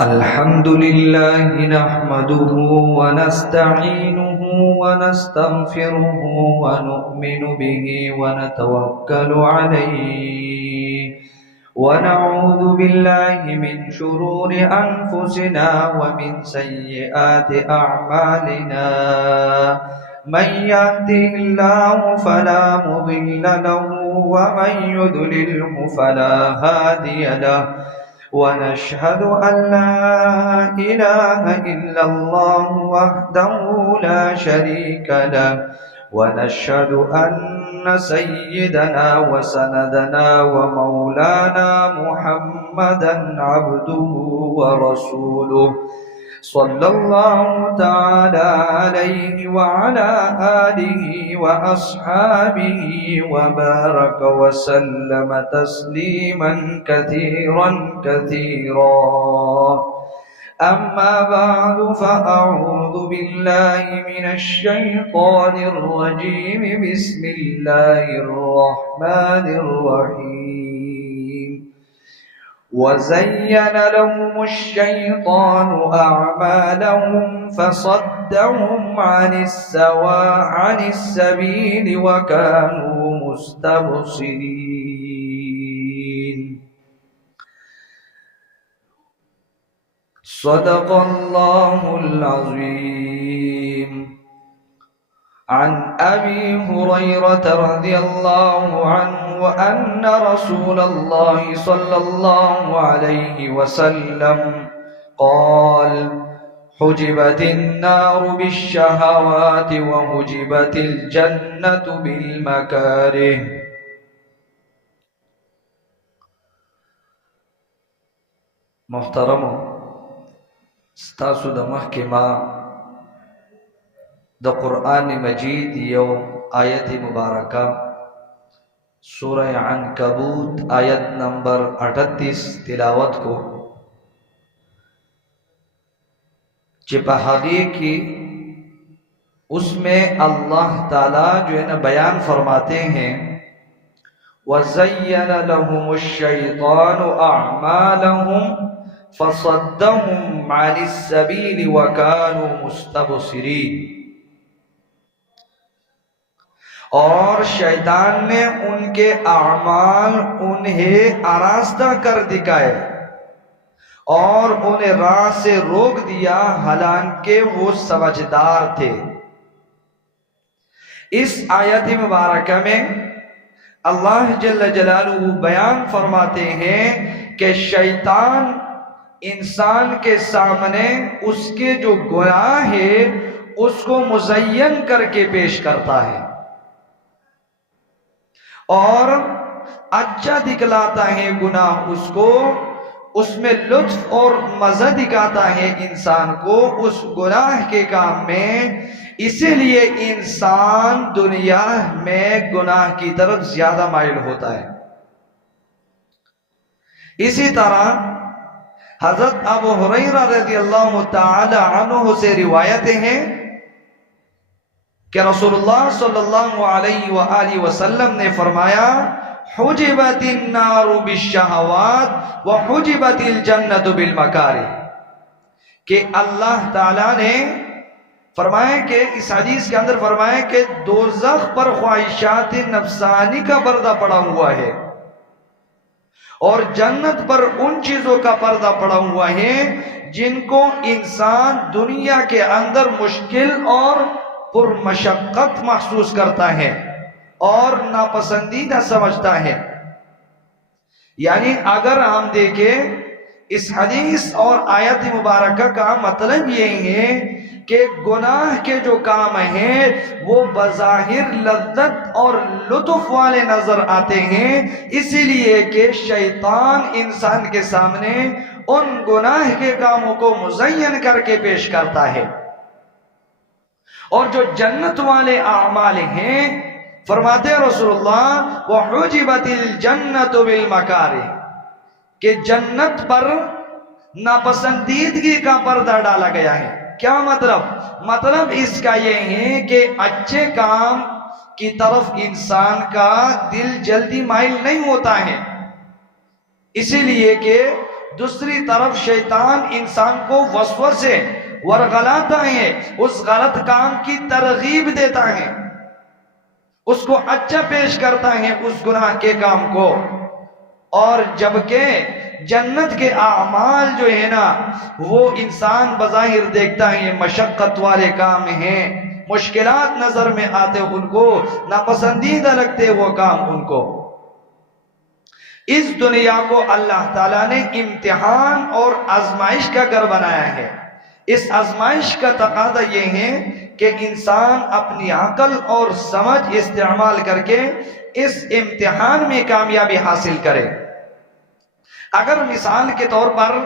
الحمد لله نحمده ونستعينه ونستغفره ونؤمن به ونتوكل عليه ونعوذ بالله من شرور أنفسنا ومن سيئات أعمالنا من يهده الله فلا مضل له ومن يضلله فلا هادي له ونشهد أن لا إله إلا الله وحده لا شريك له ونشهد أن سيدنا وسندنا ومولانا محمدا عبده ورسوله صلى الله تعالى عليه وعلى آله وأصحابه وبارك وسلم تسليما كثيرا كثيرا أما بعد فأعوذ بالله من الشيطان الرجيم بسم الله الرحمن الرحيم وزين لهم الشيطان أعمالهم فصدهم عن السبيل وكانوا مستبصرين صدق الله العظيم عن أبي هريرة رضي الله عنه أن رسول الله صلى الله عليه وسلم قال حجبت النار بالشهوات وحجبت الجنة بالمكاره. محترم ستاسو د محکمه د قرآن مجید یو آیت مبارکہ سورہ عنکبوت آیت نمبر 38 تلاوت کو چپہاگی کی اس میں اللہ تعالیٰ جو ہے نا بیان فرماتے ہیں وَزَيَّنَ لَهُمُ الشَّيْطَانُ أَعْمَالَهُمْ فَصَدَّهُمْ عَنِ السَّبِيلِ وَكَانُوا مُسْتَبْصِرِينَ. اور شیطان نے ان کے اعمال انہیں آراستہ کر دکھائے اور انہیں راہ سے روک دیا حالانکہ وہ سمجھدار تھے. اس آیت مبارکہ میں اللہ جل جلالہ بیان فرماتے ہیں کہ شیطان انسان کے سامنے اس کے جو گناہ ہے اس کو مزین کر کے پیش کرتا ہے اور اچھا دکھلاتا ہے گناہ اس کو، اس میں لطف اور مزہ دکھاتا ہے انسان کو اس گناہ کے کام میں. اسی لیے انسان دنیا میں گناہ کی طرف زیادہ مائل ہوتا ہے. اسی طرح حضرت ابو ہریرہ رضی اللہ تعالی عنہ سے روایتیں ہیں کہ رسول اللہ صلی اللہ علیہ وآلہ وسلم نے فرمایا حجبت النار بالشہوات وحجبت الجنت بالمکارہ، کہ اللہ تعالیٰ نے فرمایا کہ اس حدیث کے اندر فرمایا کہ دوزخ پر خواہشات نفسانی کا پردہ پڑا ہوا ہے اور جنت پر ان چیزوں کا پردہ پڑا ہوا ہے جن کو انسان دنیا کے اندر مشکل اور پر مشقت محسوس کرتا ہے اور ناپسندیدہ سمجھتا ہے. یعنی اگر ہم دیکھیں اس حدیث اور آیت مبارکہ کا مطلب یہ ہے کہ گناہ کے جو کام ہیں وہ بظاہر لذت اور لطف والے نظر آتے ہیں، اسی لیے کہ شیطان انسان کے سامنے ان گناہ کے کاموں کو مزین کر کے پیش کرتا ہے. اور جو جنت والے اعمال ہیں فرماتے رسول اللہ وَحُجِبَتِ الْجَنَّةُ بِالْمَكَارِهِ، کہ جنت پر ناپسندیدگی کا پردہ ڈالا گیا ہے. کیا مطلب اس کا یہ ہے کہ اچھے کام کی طرف انسان کا دل جلدی مائل نہیں ہوتا ہے، اسی لیے کہ دوسری طرف شیطان انسان کو وسوسے ورغلاتا ہے، اس غلط کام کی ترغیب دیتا ہے، اس کو اچھا پیش کرتا ہے اس گناہ کے کام کو، اور جبکہ جنت کے اعمال جو ہے نا وہ انسان بظاہر دیکھتا ہے مشقت والے کام ہیں، مشکلات نظر میں آتے ان کو، ناپسندیدہ لگتے وہ کام ان کو۔ اس دنیا کو اللہ تعالیٰ نے امتحان اور آزمائش کا گھر بنایا ہے۔ اس آزمائش کا تقاضا یہ ہے کہ انسان اپنی عقل اور سمجھ استعمال کر کے اس امتحان میں کامیابی حاصل کرے۔ اگر مثال کے طور پر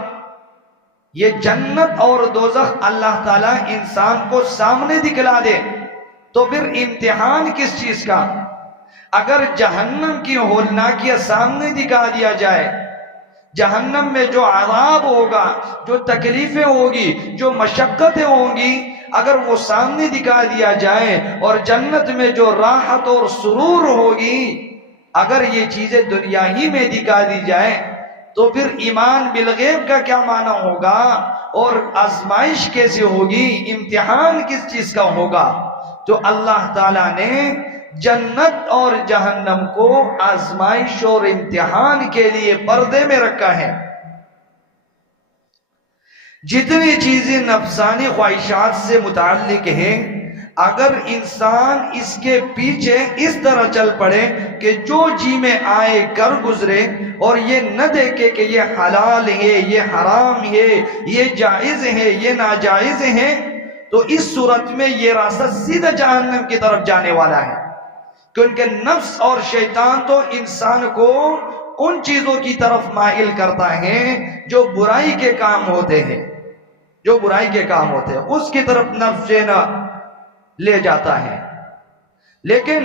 یہ جنت اور دوزخ اللہ تعالیٰ انسان کو سامنے دکھلا دے تو پھر امتحان کس چیز کا؟ اگر جہنم کی ہولناکیت سامنے دکھا دیا جائے، جہنم میں جو عذاب ہوگا، جو تکلیفیں ہوگی، جو مشقتیں ہوں گی، اگر وہ سامنے دکھا دیا جائے، اور جنت میں جو راحت اور سرور ہوگی، اگر یہ چیزیں دنیا ہی میں دکھا دی جائیں تو پھر ایمان بالغیب کا کیا معنی ہوگا، اور آزمائش کیسے ہوگی، امتحان کس چیز کا ہوگا؟ تو اللہ تعالیٰ نے جنت اور جہنم کو آزمائش اور امتحان کے لیے پردے میں رکھا ہے۔ جتنی چیزیں نفسانی خواہشات سے متعلق ہیں، اگر انسان اس کے پیچھے اس طرح چل پڑے کہ جو جی میں آئے کر گزرے، اور یہ نہ دیکھے کہ یہ حلال ہے، یہ حرام ہے، یہ جائز ہے، یہ ناجائز ہے، تو اس صورت میں یہ راستہ سیدھا جہنم کی طرف جانے والا ہے، کیونکہ نفس اور شیطان تو انسان کو ان چیزوں کی طرف مائل کرتا ہے جو برائی کے کام ہوتے ہیں، جو برائی کے کام ہوتے ہیں اس کی طرف نفس نہ لے جاتا ہے۔ لیکن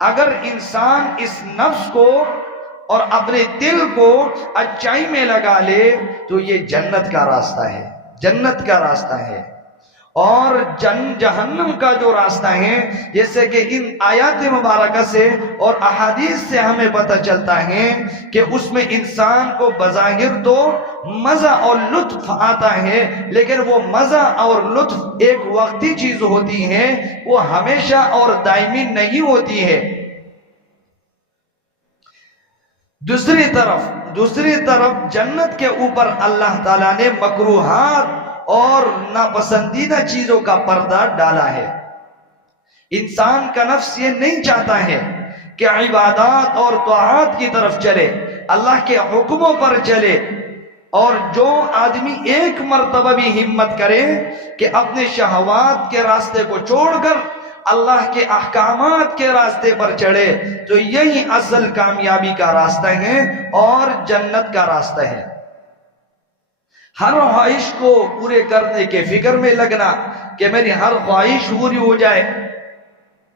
اگر انسان اس نفس کو اور اپنے دل کو اچائی میں لگا لے تو یہ جنت کا راستہ ہے، جنت کا راستہ ہے۔ اور جہنم کا جو راستہ ہے، جیسے کہ ان آیات مبارکہ سے اور احادیث سے ہمیں پتہ چلتا ہے کہ اس میں انسان کو بظاہر تو مزہ اور لطف آتا ہے، لیکن وہ مزہ اور لطف ایک وقتی چیز ہوتی ہے، وہ ہمیشہ اور دائمی نہیں ہوتی ہے۔ دوسری طرف جنت کے اوپر اللہ تعالیٰ نے مکروہات اور ناپسندیدہ چیزوں کا پردہ ڈالا ہے۔ انسان کا نفس یہ نہیں چاہتا ہے کہ عبادات اور طاعات کی طرف چلے، اللہ کے حکموں پر چلے، اور جو آدمی ایک مرتبہ بھی ہمت کرے کہ اپنے شہوات کے راستے کو چھوڑ کر اللہ کے احکامات کے راستے پر چڑھے، تو یہی اصل کامیابی کا راستہ ہے اور جنت کا راستہ ہے۔ ہر خواہش کو پورے کرنے کے فکر میں لگنا کہ میری ہر خواہش پوری ہو جائے،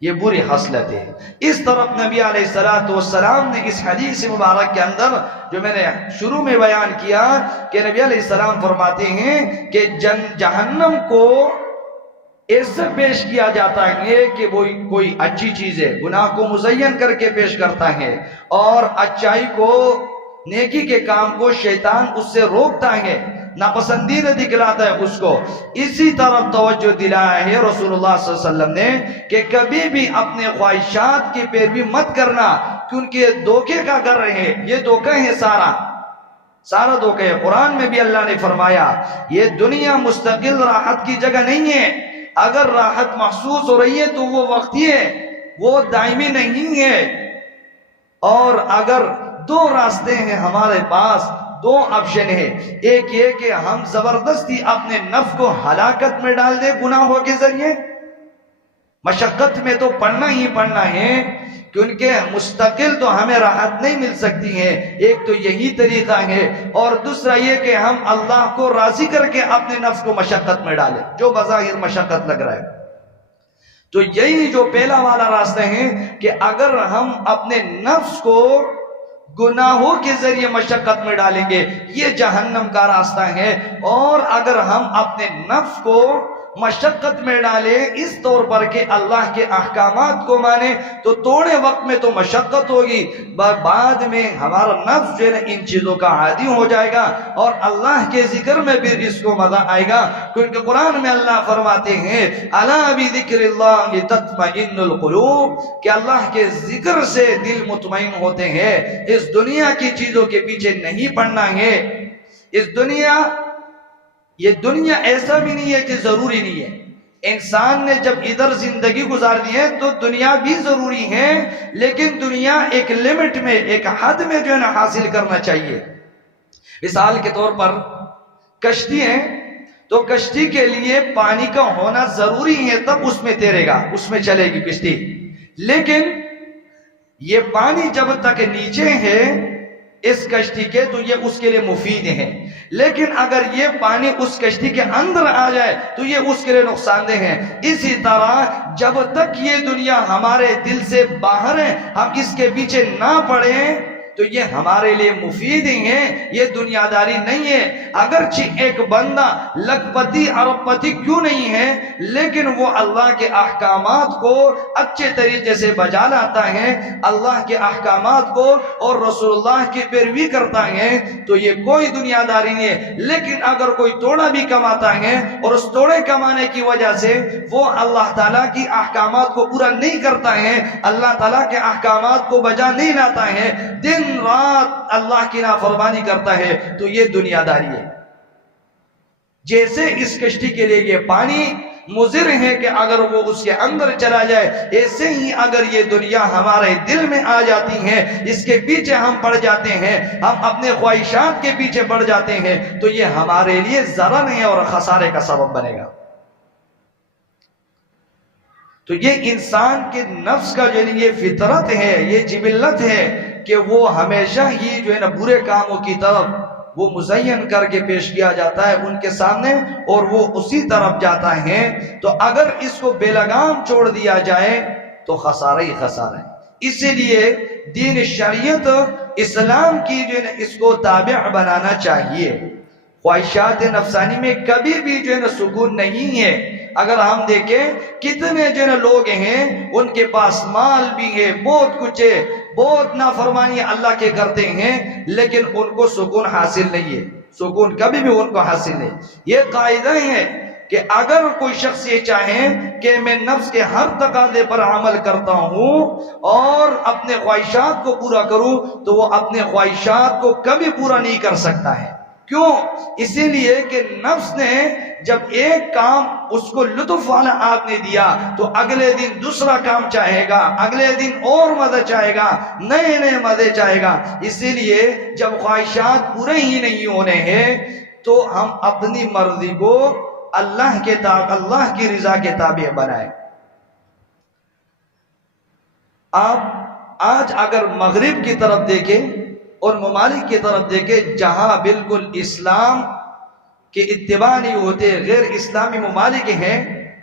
یہ بری خصلت ہے۔ اس طرف نبی علیہ السلام نے اس حدیث مبارک کے اندر جو میں نے شروع میں بیان کیا کہ نبی علیہ السلام فرماتے ہیں کہ جہنم کو ایسا پیش کیا جاتا ہے کہ وہ کوئی اچھی چیز ہے، گناہ کو مزین کر کے پیش کرتا ہے، اور اچائی کو، نیکی کے کام کو شیطان اس سے روکتا ہے، ناپسندیدہ دکھلاتا ہے اس کو۔ اسی طرف توجہ دلایا ہے رسول اللہ صلی اللہ علیہ وسلم نے کہ کبھی بھی اپنے خواہشات کی پیروی مت کرنا، کیونکہ یہ دھوکے کا گھر ہے، یہ دھوکہ ہے، سارا دھوکہ ہے۔ قرآن میں بھی اللہ نے فرمایا یہ دنیا مستقل راحت کی جگہ نہیں ہے، اگر راحت محسوس ہو رہی ہے تو وہ وقتی ہے، وہ دائمی نہیں ہے۔ اور اگر دو راستے ہیں ہمارے پاس، دو آپشن ہے، ایک یہ کہ ہم زبردستی اپنے نفس کو ہلاکت میں ڈال دیں گناہوں کے ذریعے، مشقت میں تو پڑنا ہی پڑنا ہے، کیونکہ مستقل تو ہمیں راحت نہیں مل سکتی ہے، ایک تو یہی طریقہ ہے، اور دوسرا یہ کہ ہم اللہ کو راضی کر کے اپنے نفس کو مشقت میں ڈالیں جو بظاہر مشقت لگ رہا ہے۔ تو یہی جو پہلا والا راستہ ہے کہ اگر ہم اپنے نفس کو گناہوں کے ذریعے مشقت میں ڈالیں گے، یہ جہنم کا راستہ ہے، اور اگر ہم اپنے نفس کو مشقت میں ڈالے اس طور پر کہ اللہ کے احکامات کو مانے، تو تھوڑے وقت میں تو مشقت ہوگی، بعد میں ہمارا نفس جو ہے نا ان چیزوں کا عادی ہو جائے گا اور اللہ کے ذکر میں بھی اس کو مزہ آئے گا، کیونکہ قرآن میں اللہ فرماتے ہیں الا بذکر اللہ تطمئن القلوب، کہ اللہ کے ذکر سے دل مطمئن ہوتے ہیں۔ اس دنیا کی چیزوں کے پیچھے نہیں پڑنا ہے۔ یہ دنیا ایسا بھی نہیں ہے کہ ضروری نہیں ہے۔ انسان نے جب ادھر زندگی گزارنی ہے تو دنیا بھی ضروری ہے، لیکن دنیا ایک لمٹ میں، ایک حد میں جو ہے نا حاصل کرنا چاہیے۔ مثال کے طور پر کشتی ہے، تو کشتی کے لیے پانی کا ہونا ضروری ہے، تب اس میں تیرے گا، اس میں چلے گی کشتی۔ لیکن یہ پانی جب تک نیچے ہے اس کشتی کے تو یہ اس کے لیے مفید ہے، لیکن اگر یہ پانی اس کشتی کے اندر آ جائے تو یہ اس کے لیے نقصان دہ ہے۔ اسی طرح جب تک یہ دنیا ہمارے دل سے باہر ہے، ہم اس کے پیچھے نہ پڑیں تو یہ ہمارے لیے مفید ہی ہے، یہ دنیا داری نہیں ہے۔ اگرچہ ایک بندہ لکھ پتی ارب پتی کیوں نہیں ہے، لیکن وہ اللہ کے احکامات کو اچھے طریقے سے بجا لاتا ہے، اللہ کے احکامات کو اور رسول اللہ کی پیروی کرتا ہے، تو یہ کوئی دنیا داری نہیں ہے۔ لیکن اگر کوئی توڑا بھی کماتا ہے اور اس توڑے کمانے کی وجہ سے وہ اللہ تعالیٰ کی احکامات کو پورا نہیں کرتا ہے، اللہ تعالیٰ کے احکامات کو بجا نہیں لاتا ہے، دن رات اللہ کی نافرمانی کرتا ہے، تو یہ دنیا داری ہے۔ جیسے اس کشتی کے لیے یہ پانی مضر ہے کہ اگر وہ اس کے اندر چلا جائے، ایسے ہی اگر یہ دنیا ہمارے دل میں آ جاتی ہے، اس کے پیچھے ہم پڑ جاتے ہیں، ہم اپنے خواہشات کے پیچھے پڑ جاتے ہیں، تو یہ ہمارے لیے ضرر ہے اور خسارے کا سبب بنے گا۔ تو یہ انسان کے نفس کا جو یہ فطرت ہے، یہ جبلت ہے کہ وہ ہمیشہ ہی جو ہے نا برے کاموں کی طرف وہ مزین کر کے پیش کیا جاتا ہے ان کے سامنے اور وہ اسی طرف جاتا ہے۔ تو اگر اس کو بے لگام چھوڑ دیا جائے تو خسارہ ہی خسارہ ہے۔ اسی لیے دین شریعت اسلام کی جو ہے نا اس کو تابع بنانا چاہیے۔ خواہشات نفسانی میں کبھی بھی جو ہے نا سکون نہیں ہے۔ اگر ہم دیکھیں کتنے جو ہے نا لوگ ہیں ان کے پاس مال بھی ہے، بہت کچھ ہے، بہت نافرمانی اللہ کے کرتے ہیں، لیکن ان کو سکون حاصل نہیں ہے، سکون کبھی بھی ان کو حاصل نہیں۔ یہ قاعدہ ہے کہ اگر کوئی شخص یہ چاہے کہ میں نفس کے ہر تقاضے پر عمل کرتا ہوں اور اپنے خواہشات کو پورا کروں، تو وہ اپنے خواہشات کو کبھی پورا نہیں کر سکتا ہے۔ کیوں؟ اسی لیے کہ نفس نے جب ایک کام اس کو لطف والا آپ نے دیا تو اگلے دن دوسرا کام چاہے گا، اگلے دن اور مزہ چاہے گا، نئے نئے مزے چاہے گا۔ اسی لیے جب خواہشات پورے ہی نہیں ہونے ہیں تو ہم اپنی مرضی کو اللہ کی رضا کے تابع بنائیں۔ آپ آج اگر مغرب کی طرف دیکھیں اور ممالک کی طرف دیکھیں جہاں بالکل اسلام کے اتباع نہیں ہوتے، غیر اسلامی ممالک ہیں،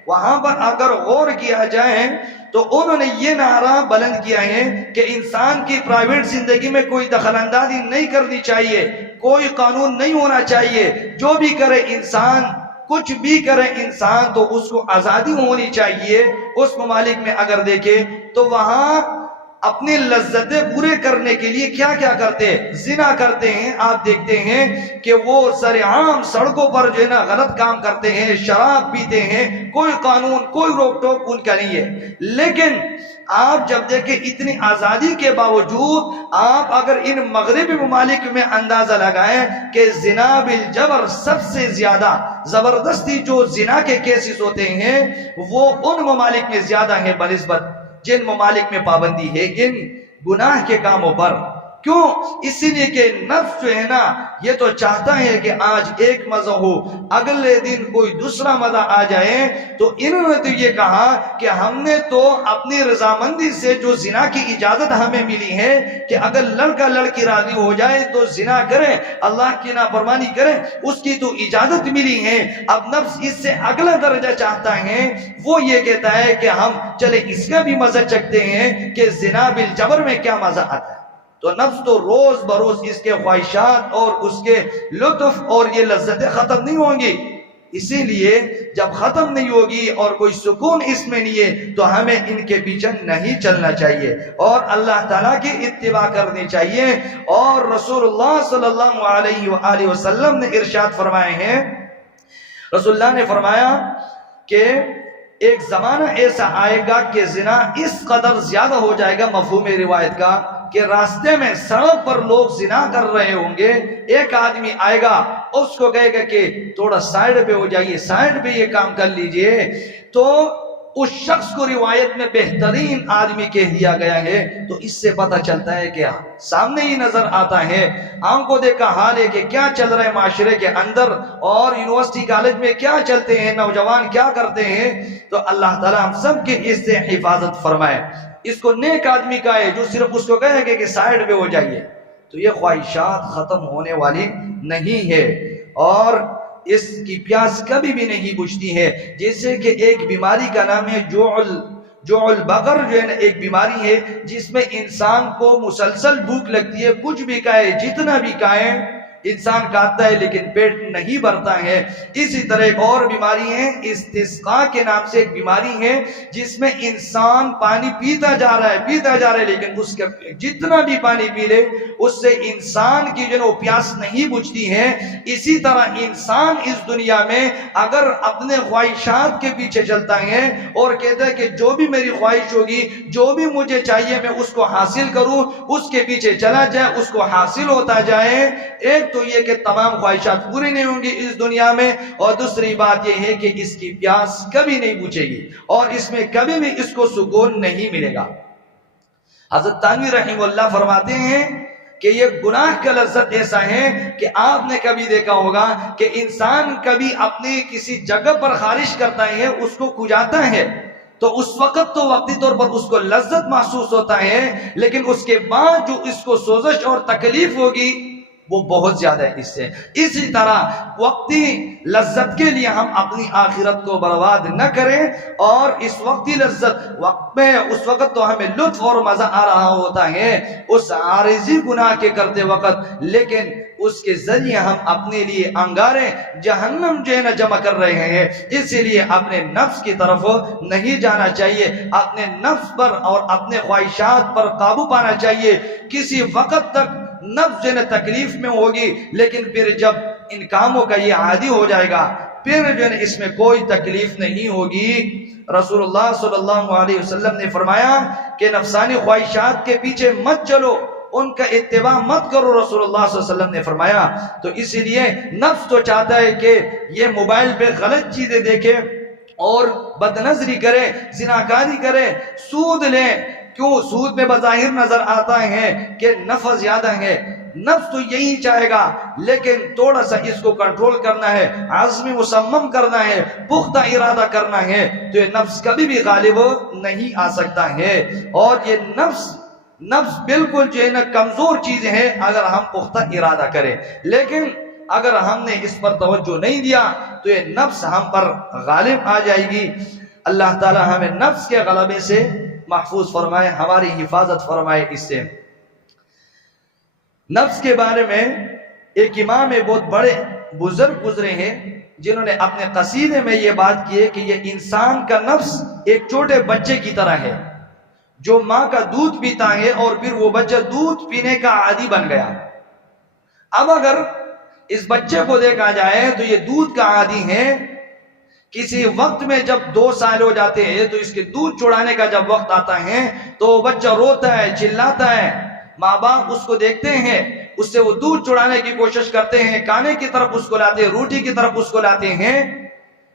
وہاں پر اگر غور کیا جائے تو انہوں نے یہ نعرہ بلند کیا ہے کہ انسان کی پرائیویٹ زندگی میں کوئی دخل اندازی نہیں کرنی چاہیے، کوئی قانون نہیں ہونا چاہیے، جو بھی کرے انسان، کچھ بھی کرے انسان تو اس کو آزادی ہونی چاہیے۔ اس ممالک میں اگر دیکھیں تو وہاں اپنی لذتیں پورے کرنے کے لیے کیا کیا کرتے ہیں؟ زنا کرتے ہیں۔ آپ دیکھتے ہیں کہ وہ سرعام سڑکوں پر جو ہے نا غلط کام کرتے ہیں، شراب پیتے ہیں، کوئی قانون، کوئی روک ٹوک ان کا نہیں ہے۔ لیکن آپ جب دیکھیں اتنی آزادی کے باوجود آپ اگر ان مغربی ممالک میں اندازہ لگائیں کہ زنا بالجبر سب سے زیادہ زبردستی جو زنا کے کیسز ہوتے ہیں وہ ان ممالک میں زیادہ ہیں بنسبت جن ممالک میں پابندی ہے ان گناہ کے کاموں پر۔ کیوں؟ اسی لیے کہ نفس جو ہے نا یہ تو چاہتا ہے کہ آج ایک مزہ ہو، اگلے دن کوئی دوسرا مزہ آ جائے۔ تو انہوں نے تو یہ کہا کہ ہم نے تو اپنی رضامندی سے جو زنا کی اجازت ہمیں ملی ہے کہ اگر لڑکا لڑکی راضی ہو جائے تو زنا کریں، اللہ کی نافرمانی کریں، اس کی تو اجازت ملی ہے۔ اب نفس اس سے اگلا درجہ چاہتا ہے، وہ یہ کہتا ہے کہ ہم چلے اس کا بھی مزہ چکھتے ہیں کہ زنا بالجبر میں کیا مزہ آتا ہے۔ تو نفس تو روز بروز اس کے خواہشات اور اس کے لطف اور یہ لذتیں ختم نہیں ہوں گی۔ اسی لیے جب ختم نہیں ہوگی اور کوئی سکون اس میں نہیں ہے تو ہمیں ان کے پیچھے نہیں چلنا چاہیے اور اللہ تعالیٰ کی اتباع کرنی چاہیے۔ اور رسول اللہ صلی اللہ علیہ وآلہ وسلم نے ارشاد فرمائے ہیں، رسول اللہ نے فرمایا کہ ایک زمانہ ایسا آئے گا کہ زنا اس قدر زیادہ ہو جائے گا، مفہوم روایت کا، کہ راستے میں سڑک پر لوگ زنا کر رہے ہوں گے، ایک آدمی آئے گا اس کو کہے گا کہ تھوڑا سائیڈ پہ ہو جائیے، سائیڈ پہ یہ کام کر لیجئے، تو اس شخص کو روایت میں بہترین آدمی کہہ دیا گیا ہے۔ تو اس سے پتہ چلتا ہے کہ سامنے ہی نظر آتا ہے، آنکھوں دیکھا حال ہے کہ کیا چل رہا ہے معاشرے کے اندر اور یونیورسٹی کالج میں کیا چلتے ہیں، نوجوان کیا کرتے ہیں۔ تو اللہ تعالیٰ ہم سب کی اس سے حفاظت فرمائے۔ اس کو نیک آدمی کا ہے جو صرف اس کو کہے گا کہ سائیڈ پہ ہو جائیے، تو یہ خواہشات ختم ہونے والی نہیں ہے اور اس کی پیاس کبھی بھی نہیں بجھتی ہے۔ جیسے کہ ایک بیماری کا نام ہے جوع البقر، جو ہے نا ایک بیماری ہے جس میں انسان کو مسلسل بھوک لگتی ہے، کچھ بھی کھائے، جتنا بھی کھائے انسان کھاتا ہے لیکن پیٹ نہیں بھرتا ہے۔ اسی طرح ایک اور بیماری ہے استسقاء کے نام سے ایک بیماری ہے جس میں انسان پانی پیتا جا رہا ہے لیکن اس کا جتنا بھی پانی پی لے اس سے انسان کی جو پیاس نہیں بجھتی ہے۔ اسی طرح انسان اس دنیا میں اگر اپنے خواہشات کے پیچھے چلتا ہے اور کہتا ہے کہ جو بھی میری خواہش ہوگی، جو بھی مجھے چاہیے میں اس کو حاصل کروں، اس کے پیچھے چلا جائے، اس کو حاصل ہوتا جائے، ایک تو یہ کہ تمام خواہشات پوری نہیں ہوں گی اس دنیا میں، اور دوسری بات یہ ہے کہ اس کی پیاس کبھی نہیں بجھے گی اور اس میں کبھی بھی اس کو سکون نہیں ملے گا۔ حضرت تھانوی رحمہ اللہ فرماتے ہیں کہ یہ گناہ کا لذت ایسا ہے کہ آپ نے کبھی دیکھا ہوگا کہ انسان کبھی اپنی کسی جگہ پر خارش کرتا ہے، اس کو کھجاتا ہے تو اس وقت تو وقتی طور پر اس کو لذت محسوس ہوتا ہے، لیکن اس کے بعد جو اس کو سوزش اور تکلیف ہوگی وہ بہت زیادہ ہے اس سے۔ اسی طرح وقتی لذت کے لیے ہم اپنی آخرت کو برباد نہ کریں، اور اس وقتی لذت وقت میں اس وقت تو ہمیں لطف اور مزہ آ رہا ہوتا ہے اس عارضی گناہ کے کرتے وقت، لیکن اس کے ذریعے ہم اپنے لیے انگارے جہنم جو ہے نا جمع کر رہے ہیں۔ اسی لیے اپنے نفس کی طرف نہیں جانا چاہیے، اپنے نفس پر اور اپنے خواہشات پر قابو پانا چاہیے۔ کسی وقت تک نفس جو ہے تکلیف میں ہوگی، لیکن پھر جب ان کاموں کا یہ عادی ہو جائے گا پھر جو ہے اس میں کوئی تکلیف نہیں ہوگی۔ رسول اللہ صلی اللہ علیہ وسلم نے فرمایا کہ نفسانی خواہشات کے پیچھے مت چلو، ان کا اتباع مت کرو، رسول اللہ صلی اللہ علیہ وسلم نے فرمایا۔ تو اسی لیے نفس تو چاہتا ہے کہ یہ موبائل پہ غلط چیزیں دیکھے اور بد نظری کرے، زناکاری کرے، سود لے۔ کیوں؟ سود میں بظاہر نظر آتا ہے کہ نفع زیادہ ہے، نفس تو یہی چاہے گا، لیکن تھوڑا سا اس کو کنٹرول کرنا ہے، عزم مصمم کرنا ہے، پختہ ارادہ کرنا ہے، تو یہ نفس کبھی بھی غالب نہیں آ سکتا ہے۔ اور یہ نفس بالکل جو ہے نا کمزور چیز ہے اگر ہم پختہ ارادہ کریں، لیکن اگر ہم نے اس پر توجہ نہیں دیا تو یہ نفس ہم پر غالب آ جائے گی۔ اللہ تعالی ہمیں نفس کے غلبے سے محفوظ فرمائے، ہماری حفاظت فرمائے اس سے۔ نفس کے بارے میں ایک امام بہت بڑے بزرگ گزرے ہیں جنہوں نے اپنے قصیدے میں یہ بات کی ہے کہ یہ انسان کا نفس ایک چھوٹے بچے کی طرح ہے جو ماں کا دودھ پیتا ہے اور پھر وہ بچہ دودھ پینے کا عادی بن گیا۔ اب اگر اس بچے کو دیکھا جائے تو یہ دودھ کا عادی ہے، کسی وقت میں جب 2 سال ہو جاتے ہیں تو اس کے دودھ چڑانے کا جب وقت آتا ہے تو بچہ روتا ہے، چلاتا ہے، ماں باپ اس کو دیکھتے ہیں، اس سے وہ دودھ چڑانے کی کوشش کرتے ہیں، کھانے کی طرف اس کو لاتے ہیں، روٹی کی طرف اس کو لاتے ہیں،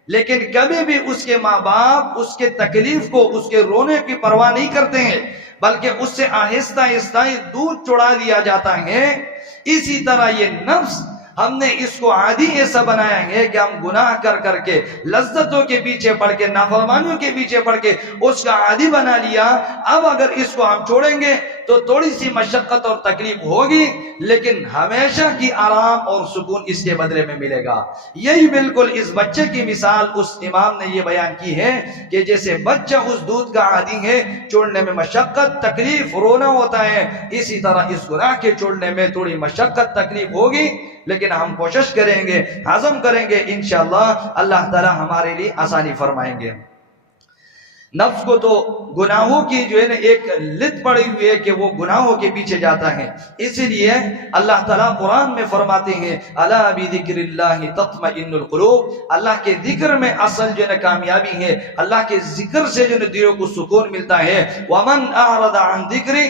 لیکن کبھی بھی اس کے ماں باپ اس کے تکلیف کو، اس کے رونے کی پرواہ نہیں کرتے ہیں، بلکہ اس سے آہستہ آہستہ دودھ چڑا دیا جاتا ہے۔ اسی طرح یہ نفس ہم نے اس کو عادی ایسا بنایا ہے کہ ہم گناہ کر کر کے، لذتوں کے پیچھے پڑھ کے، نافرمانیوں کے پیچھے پڑھ کے اس کا عادی بنا لیا۔ اب اگر اس کو ہم چھوڑیں گے تو تھوڑی سی مشقت اور تکلیف ہوگی، لیکن ہمیشہ کی آرام اور سکون اس کے بدلے میں ملے گا۔ یہی بالکل اس بچے کی مثال اس امام نے یہ بیان کی ہے کہ جیسے بچہ اس دودھ کا عادی ہے، چھوڑنے میں مشقت، تکلیف، رونا ہوتا ہے، اسی طرح اس گناہ کے چھوڑنے میں تھوڑی مشقت، تکلیف ہوگی، لیکن ہم کوشش کریں گے، عزم کریں گے، انشاءاللہ اللہ تعالی ہمارے لیے آسانی فرمائیں گے۔ نفس کو تو گناہوں کی جو ہے نا ایک لت پڑی ہوئی ہے کہ وہ گناہوں کے پیچھے جاتا ہے، اسی لیے اللہ تعالیٰ قرآن میں فرماتے ہیں الا بذکر اللہ تطمئن القلوب، اللہ کے ذکر میں اصل جو ہے نا کامیابی ہے، اللہ کے ذکر سے جو ہے نا دلوں کو سکون ملتا ہے۔ ومن اعرض عن ذکری،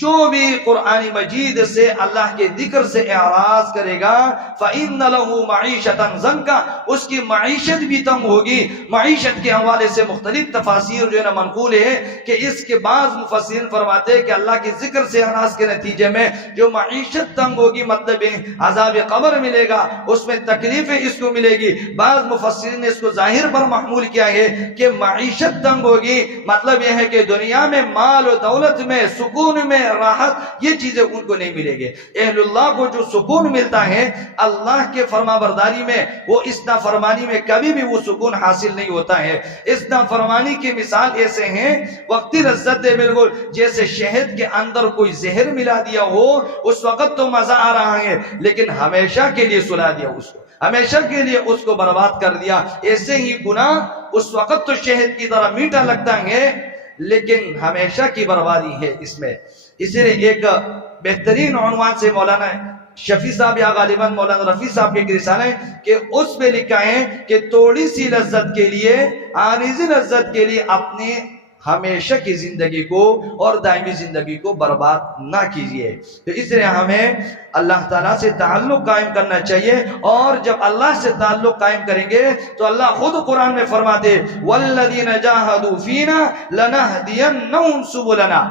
جو بھی قرآن مجید سے اللہ کے ذکر سے اعراض کرے گا فَإِنَّ لَهُ مَعِيشَةً ضَنْكَ، اس کی معیشت بھی تنگ ہوگی۔ معیشت کے حوالے سے مختلف تفاسیر جو ہے نا منقول ہے کہ اس کے بعض مفسرین فرماتے ہیں کہ اللہ کے ذکر سے اعراض کے نتیجے میں جو معیشت تنگ ہوگی مطلب عذاب قبر ملے گا، اس میں تکلیفیں اس کو ملے گی۔ بعض مفسرین نے اس کو ظاہر پر محمول کیا ہے کہ معیشت تنگ ہوگی مطلب یہ ہے کہ دنیا میں مال و دولت میں، سکون میں، راحت، یہ چیزیں ان کو نہیں ملے گی۔ اہل اللہ کو جو سکون ملتا ہے اللہ کے فرما برداری میں، وہ اس نافرمانی میں کبھی بھی وہ سکون حاصل نہیں ہوتا ہے۔ اس نافرمانی کی مثال ایسے ہیں، وقتی لذت ہے بالکل جیسے شہد کے اندر کوئی زہر ملا دیا ہو، اس وقت تو مزہ آ رہا ہے لیکن ہمیشہ کے لیے سلا دیا اس کو، ہمیشہ کے لیے اس کو برباد کر دیا۔ ایسے ہی گناہ اس وقت تو شہد کی طرح میٹھا لگتا ہے لیکن ہمیشہ کی بربادی ہے اس میں۔ اسی لیے ایک بہترین عنوان سے مولانا شفیع صاحب یا غالباً مولانا رفیع صاحب کے رسالہ ہے کہ اس میں لکھا ہے کہ تھوڑی سی لذت کے لیے، عارضی لذت کے لیے اپنے ہمیشہ کی زندگی کو اور دائمی زندگی کو برباد نہ کیجیے۔ تو اس لیے ہمیں اللہ تعالیٰ سے تعلق قائم کرنا چاہیے، اور جب اللہ سے تعلق قائم کریں گے تو اللہ خود قرآن میں فرماتے وَالَّذِينَ جَاهَدُوا فِينَا لَنَهْدِيَنَّهُمْ سُبُلَنَا،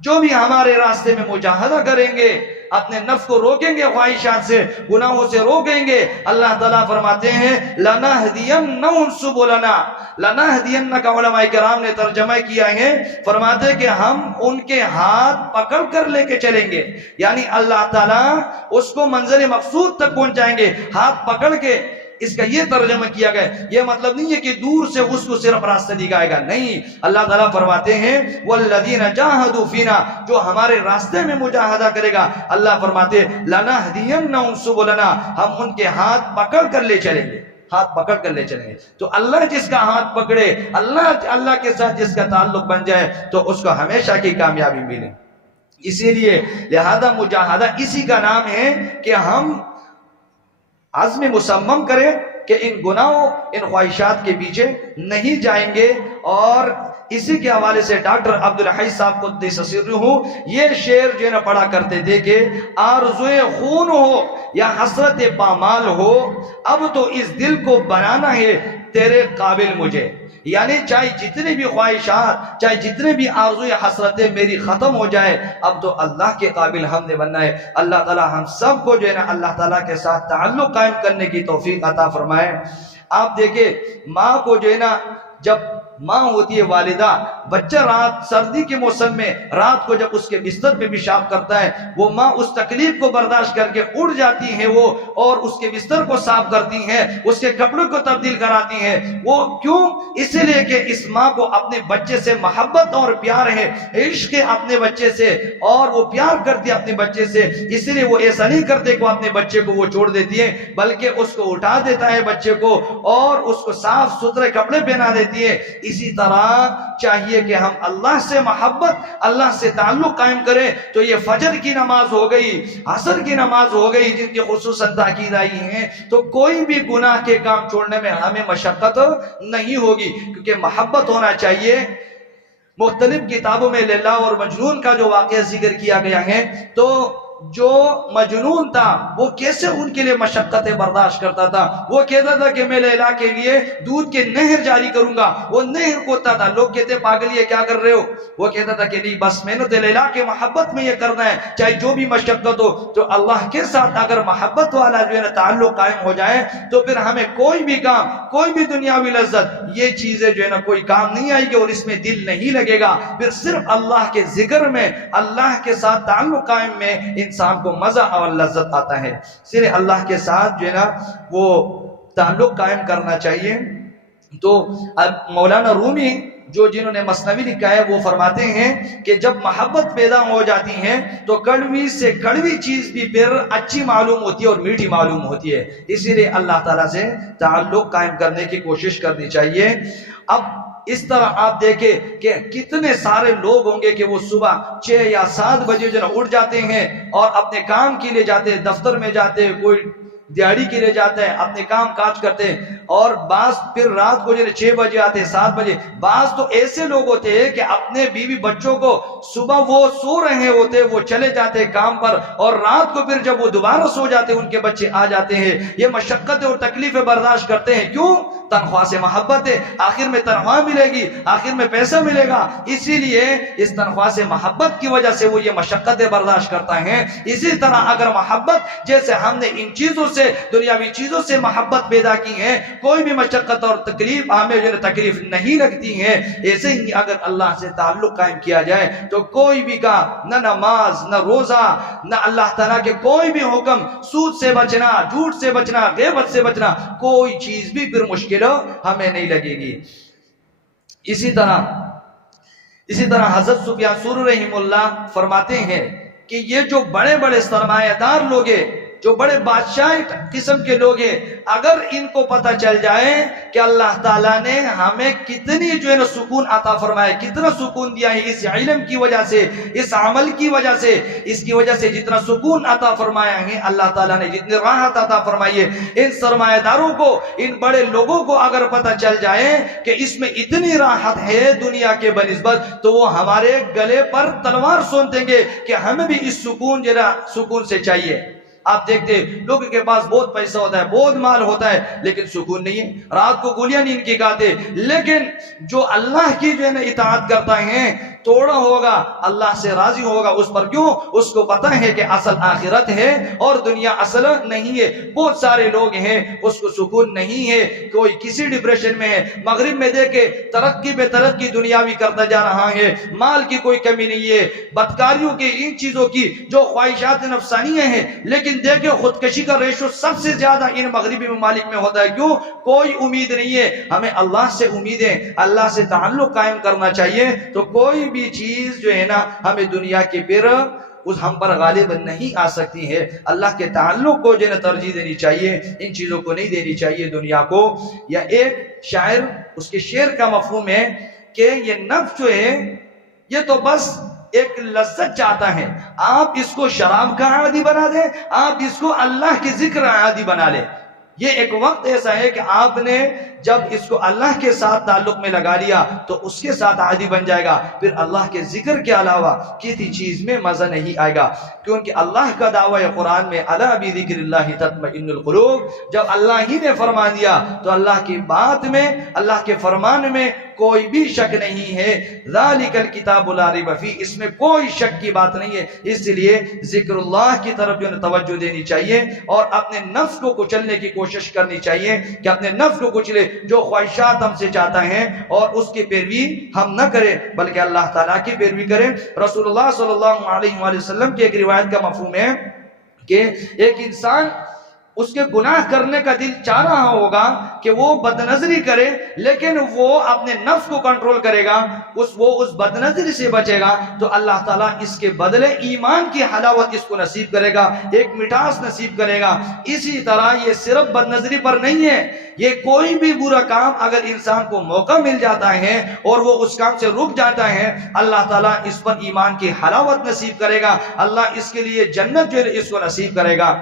جو بھی ہمارے راستے میں مجاہدہ کریں گے، اپنے نفس کو روکیں گے، خواہشات سے، گناہوں سے روکیں گے، اللہ تعالیٰ فرماتے ہیں لَنَهْدِيَنَّهُمْ سُبُلَنَا۔ لَنَهْدِيَنَّ کا علماء کرام نے ترجمہ کیا ہے، فرماتے کہ ہم ان کے ہاتھ پکڑ کر لے کے چلیں گے، یعنی اللہ تعالیٰ اس کو منزل مقصود تک پہنچائیں گے ہاتھ پکڑ کے۔ اس کا یہ ترجمہ کیا گیا، یہ مطلب نہیں ہے کہ دور سے اس کو صرف راستہ دکھائے گا، نہیں، اللہ تعالیٰ فرماتے ہیں وَالَّذِينَ جَاهَدُوا فِينَا، جو ہمارے راستے میں مجاہدہ کرے گا، اللہ فرماتے لَنَهْدِيَنَّهُمْ سُبُلَنَا، ہم ان کے ہاتھ پکڑ کر لے چلیں گے، ہاتھ پکڑ کر لے چلیں گے۔ تو اللہ جس کا ہاتھ پکڑے، اللہ کے ساتھ جس کا تعلق بن جائے تو اس کو ہمیشہ کی کامیابی ملے۔ اسی لیے لہذا مجاہدہ اسی کا نام ہے کہ ہم عزم مصمم کریں کہ ان گناہوں، ان خواہشات کے پیچھے نہیں جائیں گے۔ اور اسی کے حوالے سے ڈاکٹر عبدالحی صاحب قدس سرہ یہ شعر جو ہے نا پڑھا کرتے تھے کہ آرزوئے خون ہو یا حسرت پامال ہو، اب تو اس دل کو بنانا ہے تیرے قابل مجھے، یعنی چاہے جتنے بھی خواہشات، چاہے جتنے بھی آرزوئے حسرتیں میری ختم ہو جائے، اب تو اللہ کے قابل ہم نے بننا ہے۔ اللہ تعالی ہم سب کو جو ہے نا اللہ تعالیٰ کے ساتھ تعلق قائم کرنے کی توفیق عطا فرمائے۔ آپ دیکھیں ماں کو جو ہے نا، جب ماں ہوتی ہے والدہ، بچہ رات سردی کے موسم میں رات کو جب اس کے بستر پہ پیشاب کرتا ہے، وہ ماں اس تکلیف کو برداشت کر کے اڑ جاتی ہے وہ، اور اس کے بستر کو صاف کرتی ہیں، اس کے کپڑوں کو تبدیل کراتی ہیں۔ وہ کیوں؟ اس لیے کہ اس ماں کو اپنے بچے سے محبت اور پیار ہے، عشق ہے اپنے بچے سے، اور وہ پیار کرتی ہے اپنے بچے سے، اس لیے وہ ایسا نہیں کرتے کہ اپنے بچے کو وہ چھوڑ دیتی ہے، بلکہ اس کو اٹھا دیتا ہے بچے کو، اور اس کو صاف ستھرے کپڑے پہنا دیتی ہے۔ اسی طرح چاہیے کہ ہم اللہ سے محبت، اللہ سے تعلق قائم کریں۔ تو یہ فجر کی نماز ہو گئی، عصر کی نماز ہو گئی جن کی خصوصاً تاکید آئی ہیں، تو کوئی بھی گناہ کے کام چھوڑنے میں ہمیں مشقت نہیں ہوگی، کیونکہ محبت ہونا چاہیے۔ مختلف کتابوں میں لیلا اور مجنون کا جو واقعہ ذکر کیا گیا ہے، تو جو مجنون تھا وہ کیسے ان کے لیے مشقتیں برداشت کرتا تھا۔ وہ کہتا تھا کہ میں لیلا کے لیے دودھ کے نہر جاری کروں گا، وہ نہر کوتا تھا، لوگ کہتے پاگل یہ کیا کر رہے ہو، وہ کہتا تھا کہ نہیں، بس میں نے لیلا کے محبت میں یہ کرنا ہے، چاہے جو بھی مشقت ہو۔ تو اللہ کے ساتھ اگر محبت والا جو ہے نا تعلق قائم ہو جائے تو پھر ہمیں کوئی بھی کام، کوئی بھی دنیاوی لذت، یہ چیزیں جو ہے نا کوئی کام نہیں آئے گی اور اس میں دل نہیں لگے گا۔ پھر صرف اللہ کے ذکر میں، اللہ کے ساتھ تعلق قائم میں انسان کو مزہ اور لذت آتا ہے۔ صرف اللہ کے ساتھ جو ہے نا وہ تعلق قائم کرنا چاہیے۔ تو مولانا رومی جو جنہوں نے مثنوی لکھا ہے وہ فرماتے ہیں کہ جب محبت پیدا ہو جاتی ہے تو کڑوی سے کڑوی چیز بھی پھر اچھی معلوم ہوتی ہے اور میٹھی معلوم ہوتی ہے. اسی لیے اللہ تعالیٰ سے تعلق قائم کرنے کی کوشش کرنی چاہیے. اب اس طرح آپ دیکھیں کہ کتنے سارے لوگ ہوں گے کہ وہ صبح 6 یا 7 بجے جو اٹھ جاتے ہیں اور اپنے کام کے لیے جاتے ہیں, دفتر میں جاتے ہیں, کوئی دیہڑی کے لیے جاتا ہے, اپنے کام کاج کرتے ہیں, اور بعض پھر رات کو جو 6 بجے آتے ہیں, 7 بجے. بعض تو ایسے لوگ ہوتے ہیں کہ اپنے بیوی بچوں کو صبح وہ سو رہے ہوتے, وہ چلے جاتے ہیں کام پر, اور رات کو پھر جب وہ دوبارہ سو جاتے ہیں ان کے بچے آ جاتے ہیں. یہ مشقتیں اور تکلیفیں برداشت کرتے ہیں. کیوں؟ تنخواہ سے محبت ہے, آخر میں تنخواہ ملے گی, آخر میں پیسہ ملے گا, اسی لیے اس تنخواہ سے محبت کی وجہ سے وہ یہ مشقتیں برداشت کرتا ہے. اسی طرح اگر محبت جیسے ہم نے ان چیزوں سے, دنیاوی چیزوں سے محبت پیدا کی ہے, کوئی بھی مشقت اور تکلیف ہمیں جو تکلیف نہیں لگتی ہے, ایسے ہی اگر اللہ سے تعلق قائم کیا جائے تو کوئی بھی کا نہ نماز, نہ روزہ, نہ اللہ تعالیٰ کے کوئی بھی حکم, سود سے بچنا, جھوٹ سے بچنا, غیبت سے بچنا, کوئی چیز بھی پھر مشکل ہمیں نہیں لگے گی. اسی طرح حضرت سفیان ثوری رحمہ اللہ فرماتے ہیں کہ یہ جو بڑے بڑے سرمایہ دار لوگ ہیں, جو بڑے بادشاہ قسم کے لوگ ہیں, اگر ان کو پتہ چل جائے کہ اللہ تعالیٰ نے ہمیں کتنی جو ہے نا سکون عطا فرمایا, کتنا سکون دیا ہے اس علم کی وجہ سے, اس عمل کی وجہ سے, اس کی وجہ سے جتنا سکون عطا فرمایا ہے اللہ تعالیٰ نے, جتنی راحت عطا فرمائی ہے, ان سرمایہ داروں کو, ان بڑے لوگوں کو اگر پتہ چل جائے کہ اس میں اتنی راحت ہے دنیا کے بنسبت, تو وہ ہمارے گلے پر تلوار سونپ دیں گے کہ ہمیں بھی اس سکون سے چاہیے. آپ دیکھتے لوگوں کے پاس بہت پیسہ ہوتا ہے, بہت مال ہوتا ہے, لیکن سکون نہیں ہے, رات کو گولیاں نیند کی کھاتے. لیکن جو اللہ کی جو ہے نا اطاعت کرتا ہے, توڑا ہوگا, اللہ سے راضی ہوگا اس پر. کیوں؟ اس کو پتہ ہے کہ اصل آخرت ہے اور دنیا اصل نہیں ہے. بہت سارے لوگ ہیں اس کو سکون نہیں ہے, کوئی کسی ڈپریشن میں ہے. مغرب میں دیکھے ترقی بے ترقی دنیاوی کرتا جا رہا ہے, مال کی کوئی کمی نہیں ہے, بدکاریوں کی, ان چیزوں کی جو خواہشات نفسانیہ ہیں, لیکن دیکھیں خودکشی کا ریشو سب سے زیادہ ان مغربی ممالک میں ہوتا ہے. کیوں؟ کوئی امید نہیں ہے. ہمیں اللہ سے امید ہے, اللہ سے تعلق قائم کرنا چاہیے, تو کوئی بھی چیز جو ہے نا ہمیں دنیا کے پھر اس ہم پر غالب نہیں آ سکتی ہے. اللہ کے تعلق کو جو ہے ترجیح دینی چاہیے, ان چیزوں کو نہیں دینی چاہیے دنیا کو. یا ایک شاعر, اس کے شعر کا مفہوم ہے کہ یہ نفس جو ہے یہ تو بس ایک لذت چاہتا ہے, آپ اس کو شراب کا عادی بنا دیں, آپ اس کو اللہ کے ذکر عادی بنا لیں. یہ ایک وقت ایسا ہے کہ آپ نے جب اس کو اللہ کے ساتھ تعلق میں لگا لیا تو اس کے ساتھ عادی بن جائے گا, پھر اللہ کے ذکر کے علاوہ کسی چیز میں مزہ نہیں آئے گا. کیونکہ اللہ کا دعویٰ ہے قرآن میں, الا بذکر اللہ تطمئن القلوب. جب اللہ ہی نے فرما دیا تو اللہ کی بات میں, اللہ کے فرمان میں کوئی بھی شک نہیں ہے. ذالک الکتاب لا ریب فیہ, اس میں کوئی شک کی بات نہیں ہے. اس لیے ذکر اللہ کی طرف جو توجہ دینی چاہیے اور اپنے نفس کو کچلنے کی کوشش کرنی چاہیے کہ اپنے نفس کو کچلے, جو خواہشات ہم سے چاہتا ہے اور اس کی پیروی ہم نہ کریں بلکہ اللہ تعالیٰ کی پیروی کریں. رسول اللہ صلی اللہ علیہ وآلہ وسلم کی ایک روایت کا مفہوم ہے کہ ایک انسان, اس کے گناہ کرنے کا دل چاہ رہا ہوگا کہ وہ بدنظری کرے, لیکن وہ اپنے نفس کو کنٹرول کرے گا, وہ اس بدنظری سے بچے گا, تو اللہ تعالیٰ اس کے بدلے ایمان کی حلاوت اس کو نصیب کرے گا, ایک مٹھاس نصیب کرے گا. اسی طرح یہ صرف بدنظری پر نہیں ہے, یہ کوئی بھی برا کام اگر انسان کو موقع مل جاتا ہے اور وہ اس کام سے رک جاتا ہے, اللہ تعالیٰ اس پر ایمان کی حلاوت نصیب کرے گا, اللہ اس کے لیے جنت جو ہے اس کو نصیب کرے گا.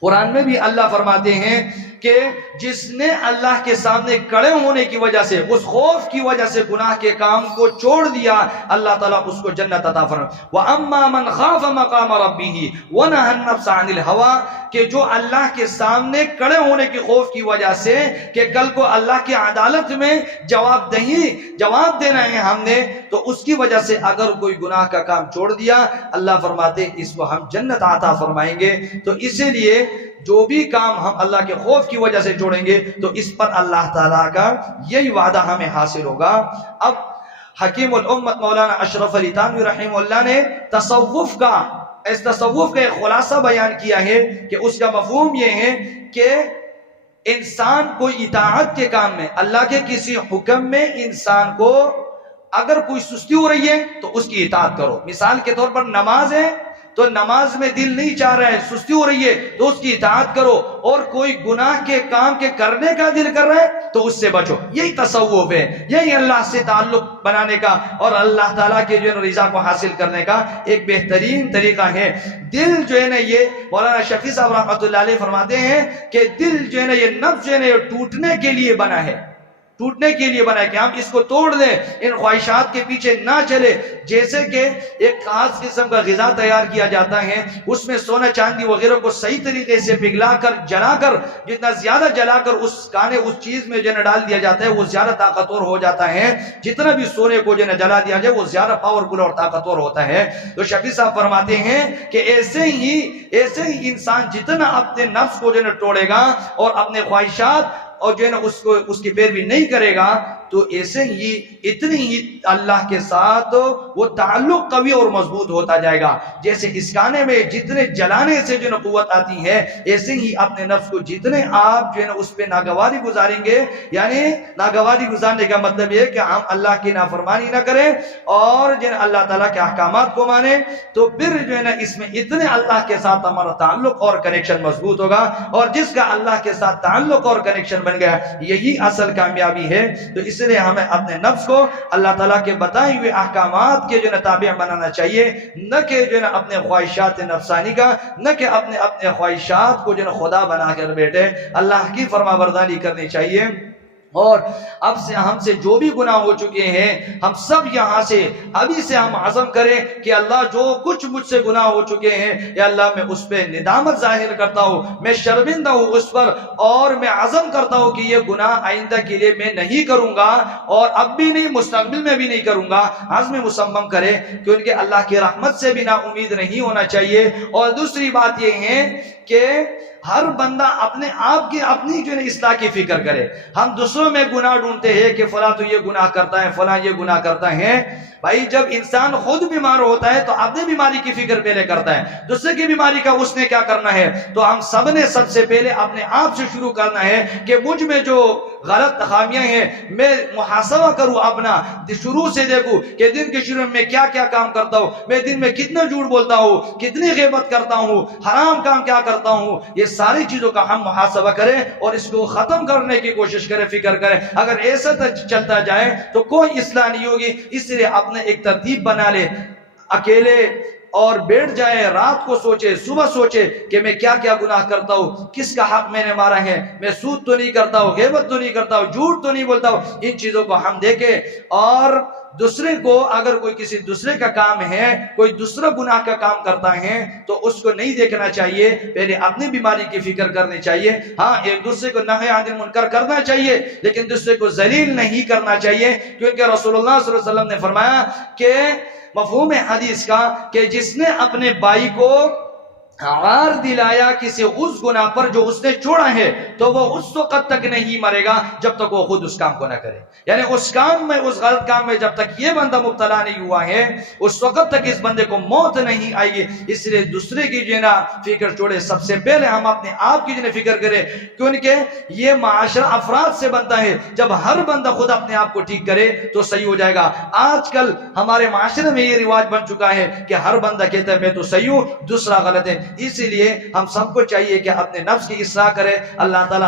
قرآن میں بھی اللہ فرماتے ہیں کہ جس نے اللہ کے سامنے کھڑے ہونے کی وجہ سے, اس خوف کی وجہ سے گناہ کے کام کو چھوڑ دیا, اللہ تعالیٰ اس کو جنت عطا فرمائے. وَأَمَّا مَنْ خَافَ مَقَامَ رَبِّهِ وَنَهَى النَّفْسَ عَنِ الْهَوَىٰ, کہ جو اللہ کے سامنے کھڑے ہونے کی خوف کی وجہ سے کہ کل کو اللہ کی عدالت میں جواب دینا ہے ہم نے, تو اس کی وجہ سے اگر کوئی گناہ کا کام چھوڑ دیا, اللہ فرماتے اس کو ہم جنت عطا فرمائیں گے. تو اسی لیے جو بھی کام ہم اللہ کے خوف کی وجہ سے چھوڑیں گے تو اس پر اللہ تعالیٰ کا یہی وعدہ ہمیں حاصل ہوگا. اب حکیم الامت مولانا اشرف علی تھانوی رحمہ اللہ نے تصوف کا ایک خلاصہ بیان کیا ہے کہ اس کا مفہوم یہ ہے کہ انسان کو اطاعت کے کام میں، اللہ کے کسی حکم میں انسان کو اگر کوئی سستی ہو رہی ہے تو اس کی اطاعت کرو. مثال کے طور پر نماز ہے تو نماز میں دل نہیں چاہ رہا ہے، سستی ہو رہی ہے تو اس کی اطاعت کرو، اور کوئی گناہ کے کام کے کرنے کا دل کر رہا ہے تو اس سے بچو. یہی تصوف ہے، یہی اللہ سے تعلق بنانے کا اور اللہ تعالیٰ کے جو رضا کو حاصل کرنے کا ایک بہترین طریقہ ہے. دل جو ہے نا، یہ مولانا شفیع صاحب رحمۃ اللہ علیہ فرماتے ہیں کہ دل جو ہے نا، یہ نفس جو ہے نا، یہ ٹوٹنے کے لیے بنا ہے، ٹوٹنے کے لیے بنا ہے کہ ہم اس کو توڑ دیں، ان خواہشات کے پیچھے نہ چلے. جیسے کہ ایک خاص قسم کا غذا تیار کیا جاتا ہے، اس میں سونا چاندی وغیرہ کو صحیح طریقے سے پگھلا کر جلا کر، جتنا زیادہ جلا کر اس کھانے اس چیز میں جو ہے ڈال دیا جاتا ہے وہ زیادہ طاقتور ہو جاتا ہے. جتنا بھی سونے کو جو ہے جلا دیا جائے وہ زیادہ پاورفل اور طاقتور ہوتا ہے. تو شفیع صاحب فرماتے ہیں کہ ایسے ہی انسان جتنا اپنے نفس کو جو ہے توڑے گا اور اپنے خواہشات اور جو ہے نا اس کی پیروی نہیں کرے گا تو ایسے ہی اتنی ہی اللہ کے ساتھ وہ تعلق قوی اور مضبوط ہوتا جائے گا. جیسے اس کھانے میں جتنے جلانے سے جو ہے نا قوت آتی ہے، ایسے ہی اپنے نفس کو جتنے آپ جو ہے نا اس پہ ناگواری گزاریں گے، یعنی ناگواری گزارنے کا مطلب یہ ہے کہ ہم اللہ کی نافرمانی نہ کریں اور جو ہے نا اللہ تعالیٰ کے احکامات کو مانیں، تو پھر جو ہے نا اس میں اتنے اللہ کے ساتھ ہمارا تعلق اور کنیکشن مضبوط ہوگا. اور جس کا اللہ کے ساتھ تعلق اور کنیکشن بن گیا، یہی اصل کامیابی ہے. تو اس لیے ہمیں اپنے نفس کو اللہ تعالیٰ کے بتائے ہوئے احکامات کے جو ہے تابع بنانا چاہیے، نہ کہ جو ہے اپنے خواہشات نفسانی کا، نہ کہ اپنے خواہشات کو جو ہے خدا بنا کر بیٹھے. اللہ کی فرما برداری کرنی چاہیے. اور اب سے ہم سے جو بھی گناہ ہو چکے ہیں، ہم سب یہاں سے ابھی سے ہم عزم کریں کہ اللہ جو کچھ مجھ سے گناہ ہو چکے ہیں، یا اللہ میں اس پہ ندامت ظاہر کرتا ہوں، میں شرمندہ ہوں اس پر، اور میں عزم کرتا ہوں کہ یہ گناہ آئندہ کے لیے میں نہیں کروں گا، اور اب بھی نہیں، مستقبل میں بھی نہیں کروں گا. عزم مصمم کرے کیونکہ اللہ کی رحمت سے بھی نا امید نہیں ہونا چاہیے. اور دوسری بات یہ ہے کہ ہر بندہ اپنے آپ کی اپنی جو ہے اصلاح کی فکر کرے. ہم دوسروں میں گناہ ڈھونڈتے ہیں کہ فلاں تو یہ گناہ کرتا ہے، فلاں یہ گناہ کرتا ہے. بھائی جب انسان خود بیمار ہوتا ہے تو اپنی بیماری کی فکر پہلے کرتا ہے، دوسرے کی بیماری کا اس نے کیا کرنا ہے. تو ہم سب نے سب سے پہلے اپنے آپ سے شروع کرنا ہے کہ مجھ میں جو غلط خامیاں ہیں میں محاسبہ کروں اپنا، شروع سے دیکھوں کہ دن کے شروع میں کیا کیا کام کرتا ہوں، میں دن میں کتنا جھوٹ بولتا ہوں، کتنی غیبت کرتا ہوں، حرام کام کیا کرتا ہوں. یہ ساری چیزوں کا ہم محاسبہ کریں اور اس کو ختم کرنے کی کوشش کریں، فکر کریں. اگر ایسا چلتا جائے تو کوئی اصلاح نہیں ہوگی. اس لیے اپنے ایک ترتیب بنا لے، اکیلے اور بیٹھ جائے، رات کو سوچے، صبح سوچے کہ میں کیا کیا گناہ کرتا ہوں، کس کا حق میں نے مارا ہے، میں سود تو نہیں کرتا ہوں، غیبت تو نہیں کرتا ہوں، جھوٹ تو نہیں بولتا ہوں. ان چیزوں کو ہم دیکھیں. اور دوسرے کو اگر کوئی کسی دوسرے کا کام ہے، کوئی دوسرا گناہ کا کام کرتا ہے تو اس کو نہیں دیکھنا چاہیے، پہلے اپنی بیماری کی فکر کرنی چاہیے. ہاں ایک دوسرے کو نہی عن المنکر کرنا چاہیے لیکن دوسرے کو ذلیل نہیں کرنا چاہیے، کیونکہ رسول اللہ صلی اللہ علیہ وسلم نے فرمایا کہ مفہوم حدیث کا کہ جس نے اپنے بھائی کو عار دلایا کسی اس گناہ پر جو اس نے چھوڑا ہے تو وہ اس وقت تک نہیں مرے گا جب تک وہ خود اس کام کو نہ کرے. یعنی اس کام میں، اس غلط کام میں جب تک یہ بندہ مبتلا نہیں ہوا ہے اس وقت تک اس بندے کو موت نہیں آئے گی. اس لیے دوسرے کی جو ہے نا فکر چھوڑے، سب سے پہلے ہم اپنے آپ کی جو ہے فکر کریں، کیونکہ یہ معاشرہ افراد سے بنتا ہے. جب ہر بندہ خود اپنے آپ کو ٹھیک کرے تو صحیح ہو جائے گا. آج کل ہمارے معاشرے میں یہ رواج بن چکا ہے کہ ہر بندہ کہتا ہے میں تو صحیح ہوں، دوسرا غلط ہے. اسی لیے ہم سب کو چاہیے کہ اپنے نفس کی اصلاح کرے. اللہ تعالی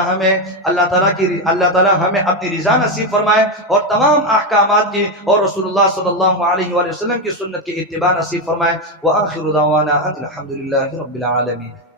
ہمیں اپنی رضا نصیب فرمائے اور تمام احکامات کی اور رسول اللہ صلی اللہ علیہ وآلہ وسلم کی سنت کی اتباع نصیب فرمائے. وآخر دعوانا ان الحمد للہ رب العالمین.